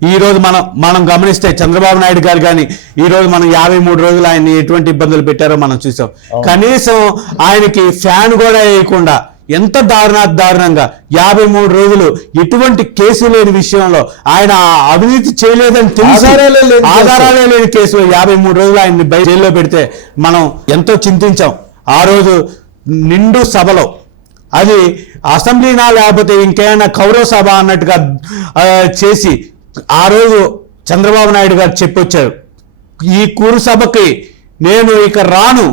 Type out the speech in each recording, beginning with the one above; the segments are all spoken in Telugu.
ఈ రోజు మనం గమనిస్తే చంద్రబాబు నాయుడు గారు కానీ ఈ రోజు మనం 53 రోజులు ఆయన్ని ఎటువంటి ఇబ్బందులు పెట్టారో మనం చూసాం. కనీసం ఆయనకి ఫ్యాన్ కూడా వేయకుండా ఎంత దారుణంగా 53 రోజులు ఎటువంటి కేసు లేని విషయంలో ఆయన అవినీతి చేయలేదని తెలిసి ఆధారాలే లేని కేసులో 53 రోజులు ఆయన్ని జైల్లో పెడితే మనం ఎంతో చింతించాం. ఆ రోజు నిండు సభలో అది అసెంబ్లీనా లేకపోతే ఇంకేమైనా కౌరవ సభ అన్నట్టుగా చేసి ఆ రోజు చంద్రబాబు నాయుడు గారు చెప్పొచ్చారు, ఈ కురు సభకి నేను ఇక రాను,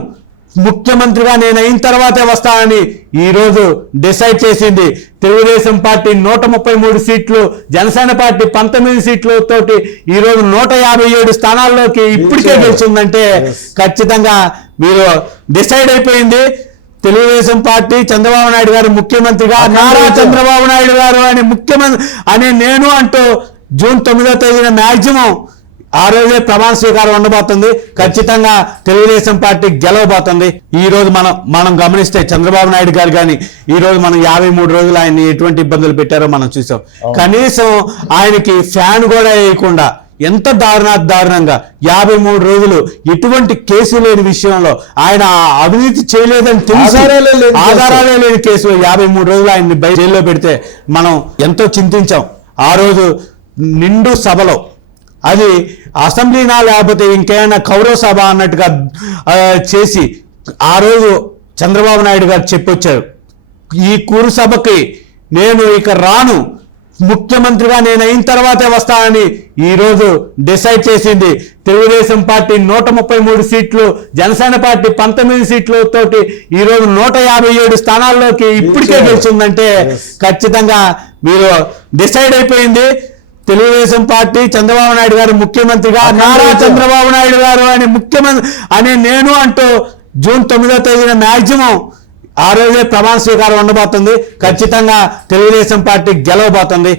ముఖ్యమంత్రిగా నేను అయిన తర్వాతే వస్తానని ఈరోజు డిసైడ్ చేసింది. తెలుగుదేశం పార్టీ 133 సీట్లు, జనసేన పార్టీ 19 సీట్లతోటి ఈరోజు 157 స్థానాల్లోకి ఇప్పటికే గెలిచిందంటే ఖచ్చితంగా మీరు డిసైడ్ అయిపోయింది. తెలుగుదేశం పార్టీ చంద్రబాబు నాయుడు గారు ముఖ్యమంత్రిగా, నారా చంద్రబాబు నాయుడు గారు అని ముఖ్యమంత్రి అని నేను అంటూ జూన్ 9వ తేదీన మ్యాక్సిమం ఆ రోజే ప్రమాణ స్వీకారం ఉండబోతుంది. ఖచ్చితంగా తెలుగుదేశం పార్టీ గెలవబోతుంది. ఈ రోజు మనం గమనిస్తే చంద్రబాబు నాయుడు గారు కానీ ఈ రోజు మనం 53 రోజులు ఆయన్ని ఎటువంటి ఇబ్బందులు పెట్టారో మనం చూసాం. కనీసం ఆయనకి ఫ్యాన్ కూడా వేయకుండా ఎంత దారుణంగా 53 రోజులు ఎటువంటి కేసు లేని విషయంలో ఆయన అవినీతి చేయలేదని తెలిసి ఆధారాలే లేని కేసులో 53 రోజులు ఆయన్ని జైల్లో పెడితే మనం ఎంతో చింతించాం. ఆ రోజు నిండు సభలో అది అసెంబ్లీనా లేకపోతే ఇంకేమైనా కౌరవ సభ అన్నట్టుగా చేసి ఆ రోజు చంద్రబాబు నాయుడు గారు చెప్పొచ్చారు, ఈ కురు సభకి నేను ఇక రాను, ముఖ్యమంత్రిగా నేను అయిన తర్వాతే వస్తానని ఈరోజు డిసైడ్ చేసింది. తెలుగుదేశం పార్టీ 133 సీట్లు, జనసేన పార్టీ 19 సీట్లతోటి ఈరోజు 157 స్థానాల్లోకి ఇప్పటికే గెలిచిందంటే ఖచ్చితంగా మీరు డిసైడ్ అయిపోయింది. తెలుగుదేశం పార్టీ చంద్రబాబు నాయుడు గారు ముఖ్యమంత్రిగా, నారా చంద్రబాబు నాయుడు గారు అని ముఖ్యమంత్రి అని నేను అంటూ జూన్ 9వ తేదీన మ్యాక్సిమం ఆ రోజే ప్రమాణ స్వీకారం ఉండబోతుంది. ఖచ్చితంగా తెలుగుదేశం పార్టీ గెలవబోతుంది.